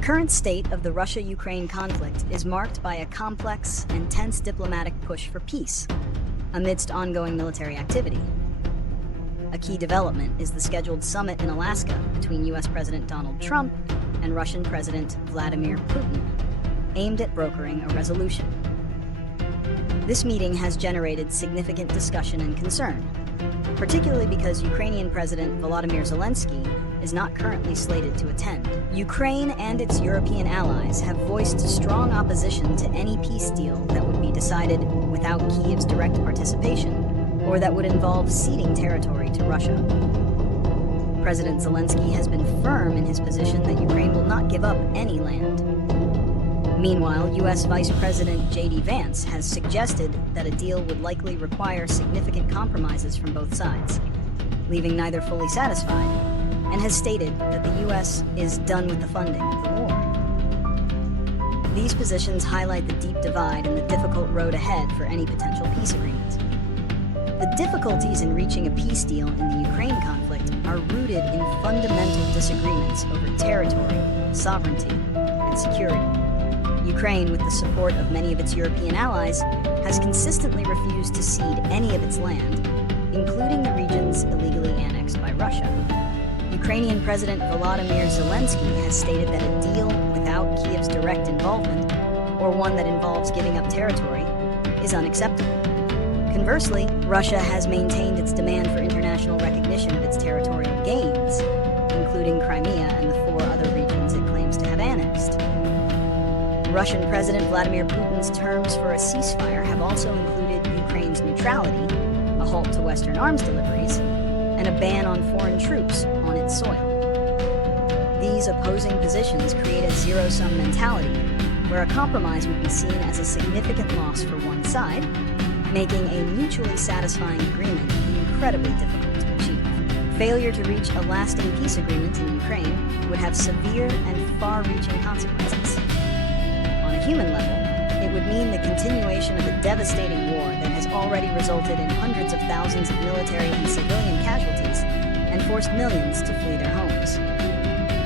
current state of the Russia-Ukraine conflict is marked by a complex and tense diplomatic push for peace, amidst ongoing military activity. A key development is the scheduled summit in Alaska between U.S. President Donald Trump and Russian President Vladimir Putin, aimed at brokering a resolution. This meeting has generated significant discussion and concern, particularly because Ukrainian President Volodymyr Zelensky is not currently slated to attend. Ukraine and its European allies have voiced strong opposition to any peace deal that would be decided without Kyiv's direct participation, or that would involve ceding territory to Russia. President Zelensky has been firm in his position that Ukraine will not give up any land. Meanwhile, U.S. Vice President JD Vance has suggested that a deal would likely require significant compromises from both sides, leaving neither fully satisfied, and has stated that the U.S. is done with the funding of the war. These positions highlight the deep divide and the difficult road ahead for any potential peace agreement. The difficulties in reaching a peace deal in the Ukraine conflict are rooted in fundamental disagreements over territory, sovereignty, and security. Ukraine, with the support of many of its European allies, has consistently refused to cede any of its land, including the regions illegally annexed by Russia. Ukrainian President Volodymyr Zelensky has stated that a deal without Kyiv's direct involvement, or one that involves giving up territory, is unacceptable. Conversely, Russia has maintained its demand for international recognition of its territorial gains, including Crimea and the 4 other regions it claims to have annexed. Russian President Vladimir Putin's terms for a ceasefire have also included Ukraine's neutrality, a halt to Western arms deliveries, and a ban on foreign troops on its soil. These opposing positions create a zero-sum mentality, where a compromise would be seen as a significant loss for one side, making a mutually satisfying agreement incredibly difficult to achieve. Failure to reach a lasting peace agreement in Ukraine would have severe and far-reaching consequences. On a human level, it would mean the continuation of a devastating war that has already resulted in hundreds of thousands of military and civilian casualties and forced millions to flee their homes.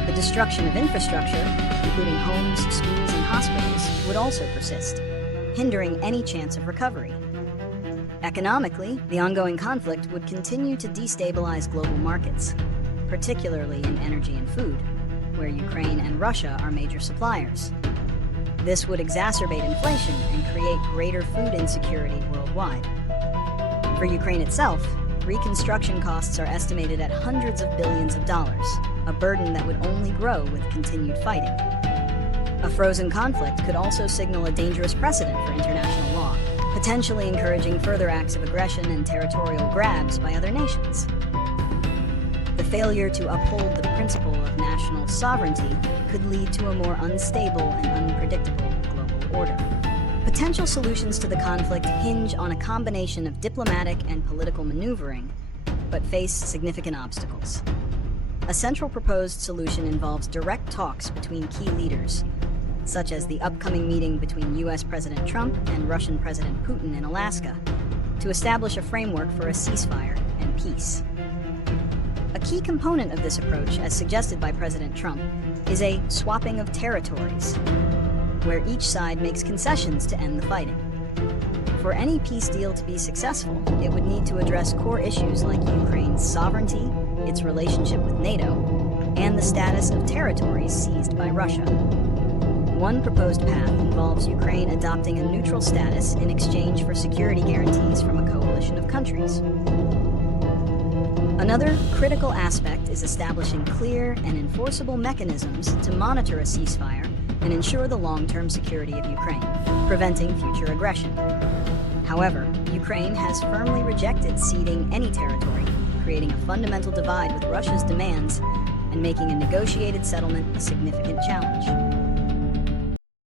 The destruction of infrastructure, including homes, schools, and hospitals, would also persist, hindering any chance of recovery. Economically, the ongoing conflict would continue to destabilize global markets, particularly in energy and food, where Ukraine and Russia are major suppliers. This would exacerbate inflation and create greater food insecurity worldwide. For Ukraine itself, reconstruction costs are estimated at hundreds of billions of dollars, a burden that would only grow with continued fighting. A frozen conflict could also signal a dangerous precedent for international law, potentially encouraging further acts of aggression and territorial grabs by other nations. The failure to uphold the principle of national sovereignty could lead to a more unstable and unpredictable global order. Potential solutions to the conflict hinge on a combination of diplomatic and political maneuvering, but face significant obstacles. A central proposed solution involves direct talks between key leaders, such as the upcoming meeting between U.S. President Trump and Russian President Putin in Alaska, to establish a framework for a ceasefire and peace. A key component of this approach, as suggested by President Trump, is a swapping of territories, where each side makes concessions to end the fighting. For any peace deal to be successful, it would need to address core issues like Ukraine's sovereignty, its relationship with NATO, and the status of territories seized by Russia. One proposed path involves Ukraine adopting a neutral status in exchange for security guarantees from a coalition of countries. Another critical aspect is establishing clear and enforceable mechanisms to monitor a ceasefire and ensure the long-term security of Ukraine, preventing future aggression. However, Ukraine has firmly rejected ceding any territory, creating a fundamental divide with Russia's demands and making a negotiated settlement a significant challenge.